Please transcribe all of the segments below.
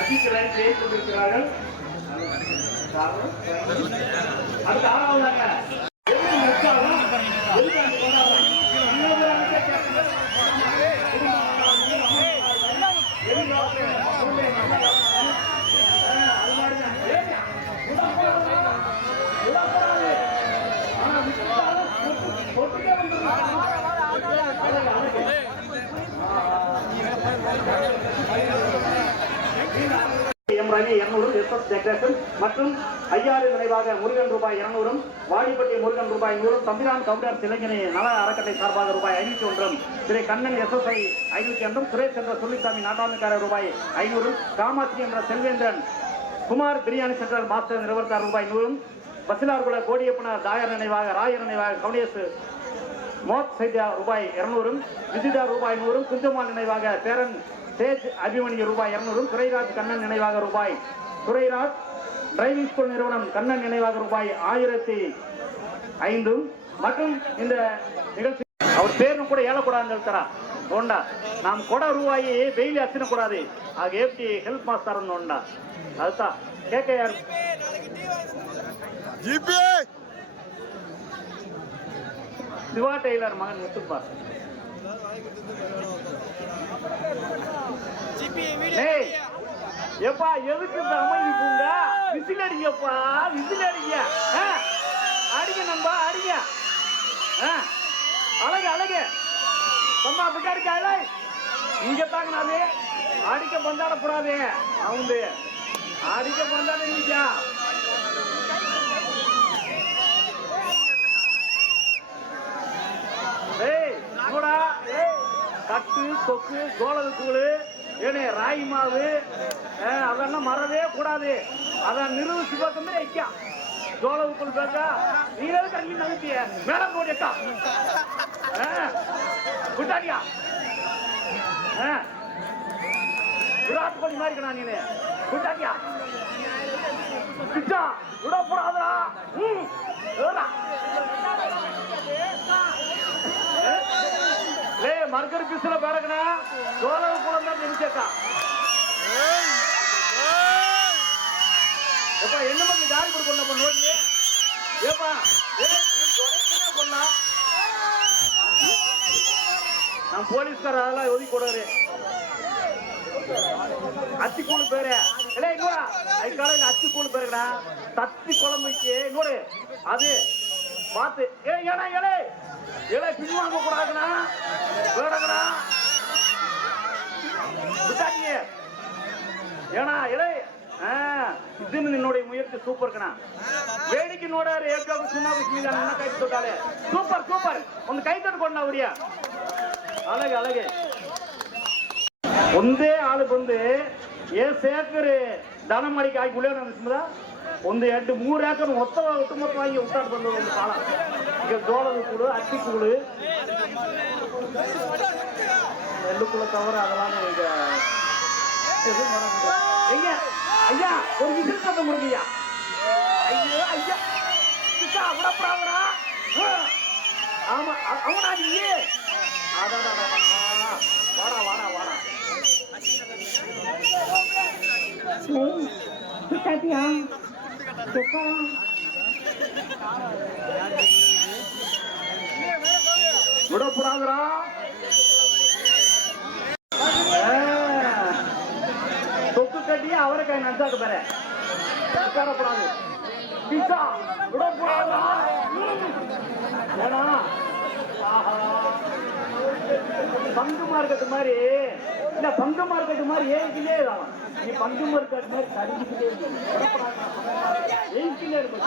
அதிக ரன் கொண்டிருக்கிறார்கள் ஆறாவதாக. எம் ரவி இருநூறு எஸ் மற்றும் ஐயாறு நினைவாக முருகன் ரூபாய் இருநூறும் வாடிப்பட்டி முருகன் ரூபாய் நூறும் தம்பிரான் கவுண்டர் சிலைஞனி நல அறக்கட்டளை சார்பாக ரூபாய் ஐநூற்றி ஒன்றும் திரு கண்ணன் எஸ்எஸ்ஐ ஐநூற்றி ஒன்றும் சுரேஷ் என்ற சொல்லிசாமி நாட்டாமைக்காரர் ரூபாய் ஐநூறும் காமாட்சி என்ற செல்வேந்திரன் குமார் பிரியாணி சென்டர் மாஸ்டர் நிறுவனத்தார் ரூபாய் நூறும் பசிலார்குல கோடியப்பனார் தாயர் நினைவாக ராயர் நினைவாக கவுனேசு மோத் சைத்யா ரூபாய் இருநூறும் விஜிதா ரூபாய் நூறும் குஞ்சம்மாள் நினைவாக பேரன் தேஜ் அபிமணி ரூபாய் இருநூறும் துரைராஜ் கண்ணன் நினைவாக ரூபாய். துரைராஜ் டிரைவிங் ஸ்கூல் நிறுவனம் கண்ணன் நினைவாக ரூபாய் ஆயிரத்தி ஐந்தும். மற்றும் இந்த நிகழ்ச்சி அவர் பேரும் கூட ஏழக்கூடாதுன்னு சொல்லித்தரா உண்டா நாம் கொட ரூபாயை டெய்லி அச்சிடக்கூடாது. ஆக ஏப்டி ஹெல்ப் மாஸ்டர் உண்டா அதுதான் கேட்க ஜிபே! சிவா டெய்லர் மகன் முத்துப்பா எப்பா எதுக்கு இந்த அமைதி பூங்க? விசில் அடிங்கப்பா விசில் அடிங்க. ஆ, அடிங்க நண்பா அடிங்க. ஆ, அழகு அழகு. தம்பா பின்னாடி அழை இங்க தாங்கினாது அடிக்க பந்தாடக்கூடாது அவங்க அடிக்க பந்தாட நீங்க கட்டு தொக்கு சோளது கூழு ஏனே ராகி மாவு அதெல்லாம் மறவே கூடாது. அதான் நிறுவு சிவக்கமே வைக்கா. சோழவுக்குள் பேக்கா நீ எதுக்கு அள்ளி நகர்த்திய? மேடம் போடியக்கா குட்டாடியா விராட் கோலி மாதிரி இருக்கா நீனு. குட்டாடியா கிட்டா விட போடாதா ம் మర్కర్ పిసుల పడకనా దూరం కూడా నిలిచక எப்பா என்ன மக்கள் தாரி கொடுக்கணும் நோட்டி? ஏப்பா கொண்டா நான் போலீஸ்கார அதெல்லாம் ஒதுக்கி போடுறாரு அத்தி கூழு பேரு இல்லை இன்னொரு அதுக்காக அத்தி கூழு பேருங்கண்ணா தத்தி குழம்புக்கு இன்னொரு அது பார்த்து ஏ ஏடா ஏழை ஏழை பின் வாங்க கூடாதுண்ணா வேடங்கடா விட்டாங்க ஏனா இலை ஆ, இதுன்னு நின்னுடைய முயற்சி சூப்பர்க்கண்ணா வேடிக்கை ನೋಡಾರೆ ಏಕಾಗ ಸುಮ್ಮನೆ ಈಗ ನನ್ನ ಕೈ ತೊಟ್ಟಾಲೆ ಸೂಪರ್ ಸೂಪರ್ ಒಂದು ಕೈ ತಟ್ಕೊಂಡ ಅವ್ರಿಯ ಅಲಗೆ ಅಲಗೆ ಒಂದೇ ಆಳು ಬಂದು ಏ ಸೇಕರಿ ದಾನ ಮಾಡಿಕೆ ಆಗಿ ಉಳಿಯೋಣ ಅನಿಸ್ಮದ ಒಂದು ಎರಡು ಮೂರು ಏಕರ್ ಮೊತ್ತ ಒಟ್ಟುಮೊತ್ತವಾಗಿ ಉಂಟಾಡ್ ಬಂದದ ಒಂದು ಕಾಲ ಈಗ ಜೋಳದ ಕೂಡು ಅಕ್ಕಿ ಕೂಡು எள்ளு குள்ள தவிர அதெல்லாம் ಈಗ எதுவும் பண்ண முடியாது. எங்க ஐயா ஒரு விசில் சத்தம் கொடுங்கய்யா ஐயோ ஐயா சிக்கா விடப்படாதடா ஆ. ஆமா அ- அவனா நீ அடடடடா. வாடா வாடா வாடா Play. விடப்படாதரா Tupa. தொக்கு கட்டி அவரைக்காய் நச்சாக்க பாரு உட்காரப்படாது பிசா விடப்படாதா ஏடா ஆஹா. பங்கு மார்க்கெட் மாதிரி இல்ல பங்கு மார்க்கெட் மாதிரி ஏங்கிலே தான் நீ பங்கு மார்க்கெட் மாதிரி சரிஞ்சுக்கிட்டே ஏங்கிலே இருக்கும்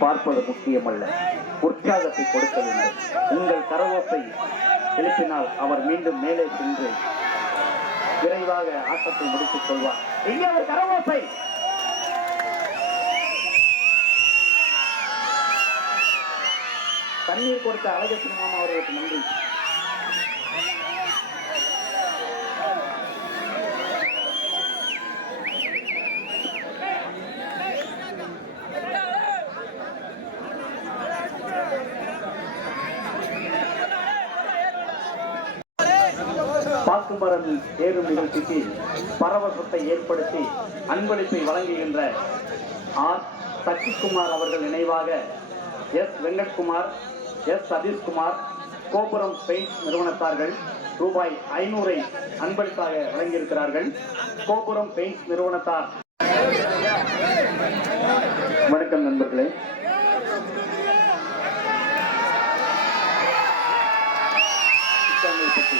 பார்ப்பது முக்கியமல்ல. உற்சாகத்தை கொடுக்க வேண்டும். உங்கள் கரவோப்பை எழுப்பினால் அவர் மீண்டும் மேலே சென்று விரைவாக ஆட்டத்தை முடித்துக் கொள்வார். இங்கே அவர் கரவோப்பை தண்ணீர் கொடுத்த அழகத்தின் மாமா அவர்களுக்கு நன்றி. பாக்குமரம் ஏறும் நிகழ்ச்சிக்கு பரவசத்தை ஏற்படுத்தி அன்பளிப்பை வழங்குகின்ற ஆர் சக்திகுமார் அவர்கள் நினைவாக எஸ் வெங்கட்குமார் எஸ் சதீஷ்குமார் கோபுரம் பெயிண்ட் நிறுவனத்தார்கள் ரூபாய் ஐநூறை அன்பளிப்பாக வழங்கியிருக்கிறார்கள். கோபுரம் பெயிண்ட் நிறுவனத்தார். வணக்கம் நண்பர்களே. பற்றி.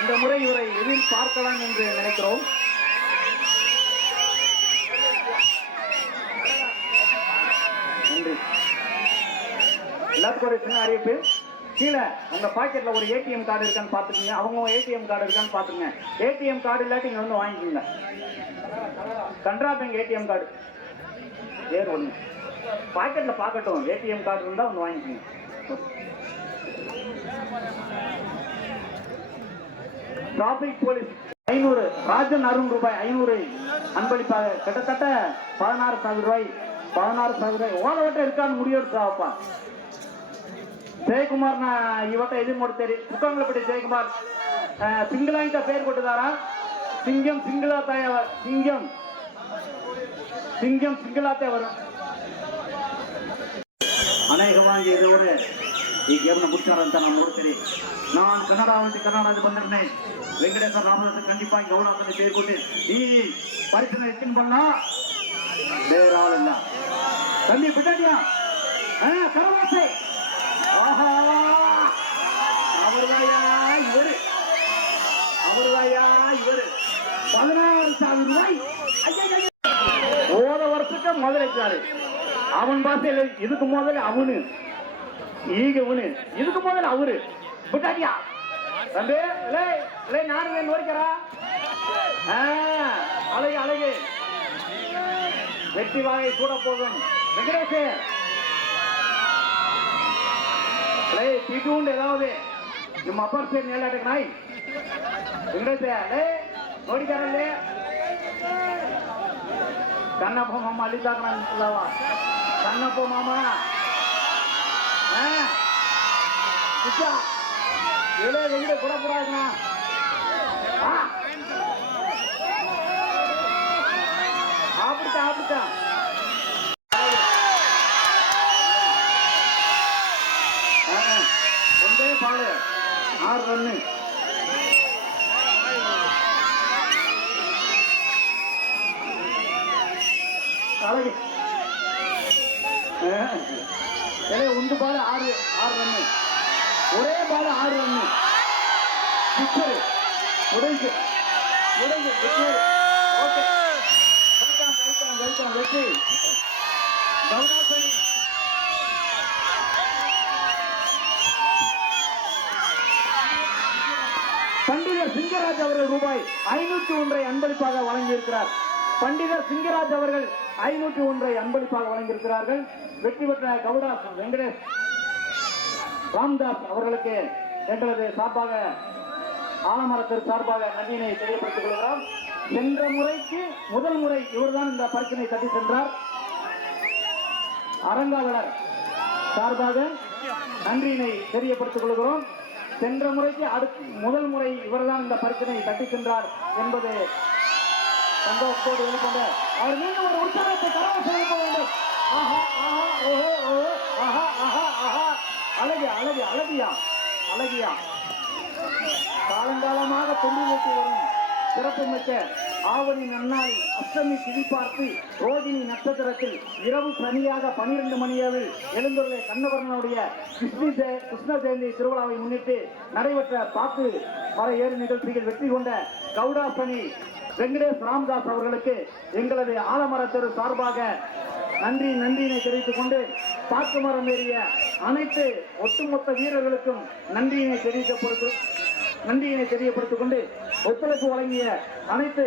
இந்த முறை இவரை எதில் பார்க்கலாம் என்று நினைக்கிறோம் நன்றி எல்லாருக்கும் அறிவிப்பு கீழே உங்க பாக்கெட்ல ஒரு ஏடிஎம் கார்டு இருக்கான்னு பாத்துக்கோங்க அவங்க ஏடிஎம் கார்டு இருக்கான்னு பாத்துக்கோங்க ஏடிஎம் கார்டு இல்லாட்டி இங்க வந்து வாங்கிக்கோங்க. கனரா பேங்க் ஏடிஎம் கார்டு ஏர் ஒண்ணு. பாக்கெட்ல பாக்கட்டும் ஏடிஎம் கார்டு இருந்தா ஒன்று வாங்கிக்கோங்க. டிராபிக் போலீஸ் ஐநூறு. ராஜன் அருண் ரூபாய் ஐநூறு. அன்பளிப்பாக கிட்டத்தட்ட பதினாறு சதவீத ரூபாய் பதினாறு சதவீத ரூபாய். ஓலவட்ட இருக்கான்னு முடிவெடுத்தாப்பா ಜಯಕುಮಾರ್ನ ಇವತ್ತ ಇದು ಮಾಡ್ತೇರಿ ಮುಖಂಗಳಪಟ್ಟಿ ಜಯಕುಮಾರ್ ಆ, ಸಿಂಗಲ ಅಂತ పేరు ಕೊಟ್ಟಿದಾರ ಸಿಂಗಂ ಸಿಂಗಲಾತಾಯ ಸಿಂಗಂ சிங்கம் சிங்களாத்தே வரும் ಅನೇಕವಾಗಿ ಇದೋಡೆ ಈ ಗೇಮ್ನ ಮುಚ್ಚಾರಂತ ನಾನು ನೋಡ್ತೀನಿ ನಾನು ಕನ್ನಡ ಒಂದು ಕನ್ನಡ ಅಂತ ಬಂದಿರ್ನೆ ವೆಂಕಟೇಶ್ವರ ರಾಮದಾಸ ಖಂಡಿಪಾಗಿ ಗೌಡ ಅಂತ பேர் ಕೊಟ್ಟು ಈ ಪರಿಸರ ಎತ್ತಿನ ಬಣ್ಣ ಬೇರೆ ಆಳಿಲ್ಲ தம்பி பின்னாடியா கரவாசை போன வருஷத்துக்கு மதுரைக்காரு அவன் பாசையில் இதுக்கு முதல்ல அவனு. ஈக இவனு. இதுக்கு முதல்ல அவரு. விட்டாட்டியா? தம்பி இல்லை இல்லை நானும் என் நோடிக்கிறா அழகு அழகு. வெற்றி வாயை கூட போதும். வெங்கடேஷ் ಲೇ ಟಿಟೂಂಡ್ ಎದಾವದೆ ನಿಮ್ಮ ಅಪ್ಪ ಸೇರಿ ನೇಳಾಟಕ್ಕೆ ನಾಯಿ ಹೆಂಗೈತೆ ಲೇ ನೋಡಿದಾರಲ್ಲೇ ಕನ್ನಪ್ಪ ಮಾಮ ಅಲ್ಲಿದ್ದಾಗ ನಾನು ಕನ್ನಪ್ಪ ಮಾಮ ಹಾ ಹೇಳೇ ಹೆಂಗೆ ಕೊಡ ಕೊಡ ಅದನ್ನ ಹಾ ಆಬಿಡ್ತಾ ಆಬಿಡ್ತಾ நாலு ஆறு ரன்னு அழகு உண்டு பால் ஆறு ஆறு ரன்னு ஒரே பால் ஆறு ரன்னு சிக்ஸரு உடைக்கு. உடைக்கு சிக்ஸரு வெற்றி. கவுனா சிங்கராஜ் அவர்கள் ரூபாய் ஐநூற்றி ஒன்றை அன்பளிப்பாக வழங்கியிருக்கிறார். பண்டிதர் சிங்கராஜ் அவர்கள் ஐநூற்றி ஒன்றை அன்பளிப்பாக வழங்கியிருக்கிறார்கள். வெற்றி பெற்ற கவுடாஸ் வெங்கடேஷ் ராம்தாஸ் அவர்களுக்கு எங்களது சார்பாக ஆலமரத்திற்கு சார்பாக நன்றியினை தெரியப்படுத்திக் கொள்கிறோம். சென்ற முறைக்கு முதல் முறை இவர்தான் இந்த பரிசினை தட்டி சென்றார். அரங்காவலர் சார்பாக நன்றியினை தெரியப்படுத்திக் கொள்கிறோம். சென்ற முறைக்கு அடுத்து முதல் முறை இவர்தான் இந்த பரிசனை தட்டி சென்றார் என்பது சந்தோஷத்தோடு வெளிக்கொண்ட அவர் மீண்டும் ஒரு உற்சாகத்தை கரவசம் எழுப்ப வேண்டும். ஆஹா ஆஹா ஓஹோ ஓஹோ ஆஹா ஆஹா ஆஹா. அழகு அழகு அழகியா அழகியா. காலங்காலமாக தொண்டு வைத்து வரும் சிறப்புமிக்க ஆவணி நன்னாள் அஷ்டமி திதி பார்த்து ரோகிணி நட்சத்திரத்தில் இரவு பணியாக பனிரெண்டு மணியளவில் எழுந்துள்ள கண்ணவரனுடைய கிருஷ்ணி ஜெய கிருஷ்ண ஜெயந்தி திருவிழாவை முன்னிட்டு நடைபெற்ற பாக்கு வர ஏறு நிகழ்ச்சியில் வெற்றி கொண்ட கவுடாசனி வெங்கடேஷ் ராம்தாஸ் அவர்களுக்கு எங்களது ஆலமர தெரு சார்பாக நன்றி நன்றியினை தெரிவித்துக் கொண்டு பாக்கு மரம் ஏறிய அனைத்து ஒட்டுமொத்த வீரர்களுக்கும் நன்றியினை தெரிவிக்கப்படுத்து நன்றியினை தெரியப்படுத்திக் கொண்டு ஒத்துழைப்பு வழங்கிய அனைத்து